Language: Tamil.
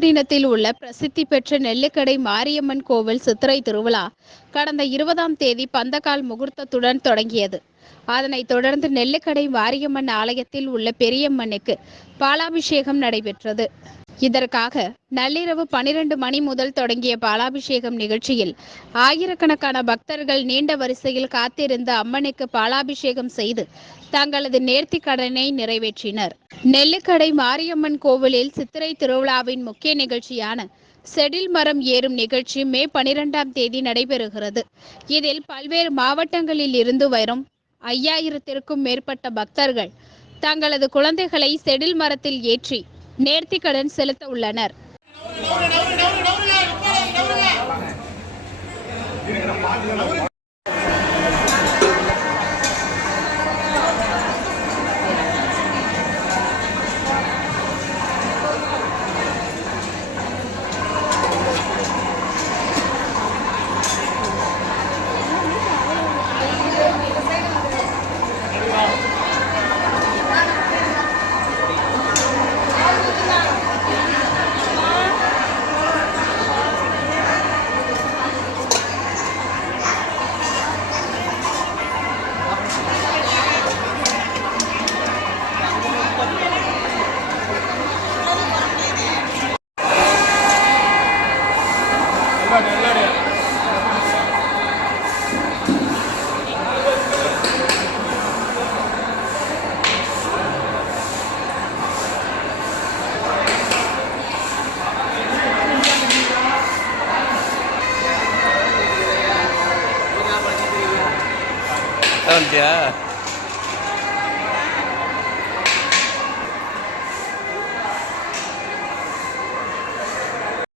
நாகப்பட்டினத்தில் உள்ள பிரசித்தி பெற்ற நெல்லுக்கடை மாரியம்மன் கோவில் சித்திரை திருவிழா கடந்த இருபதாம் தேதி பந்தக்கால் முகூர்த்தத்துடன் தொடங்கியது. அதனைத் தொடர்ந்து நெல்லுக்கடை மாரியம்மன் ஆலயத்தில் உள்ள பெரியம்மனுக்கு பாலாபிஷேகம் நடைபெற்றது. இதற்காக நள்ளிரவு பனிரெண்டு மணி முதல் தொடங்கிய பாலாபிஷேகம் நிகழ்ச்சியில் ஆயிரக்கணக்கான பக்தர்கள் நீண்ட வரிசையில் காத்திருந்த அம்மனுக்கு பாலாபிஷேகம் செய்து தங்களது நேர்த்தி கடனை நிறைவேற்றினர். நெல்லுக்கடை மாரியம்மன் கோவிலில் சித்திரை திருவிழாவின் முக்கிய நிகழ்ச்சியான செடில் மரம் ஏறும் நிகழ்ச்சி மே பனிரெண்டாம் தேதி நடைபெறுகிறது. இதில் பல்வேறு மாவட்டங்களில் இருந்து வரும் ஐயாயிரத்திற்கும் மேற்பட்ட பக்தர்கள் தங்களது குழந்தைகளை செடில் மரத்தில் ஏற்றி நேர்த்திக்கடன் செலுத்த உள்ளனர் Oh, yeah.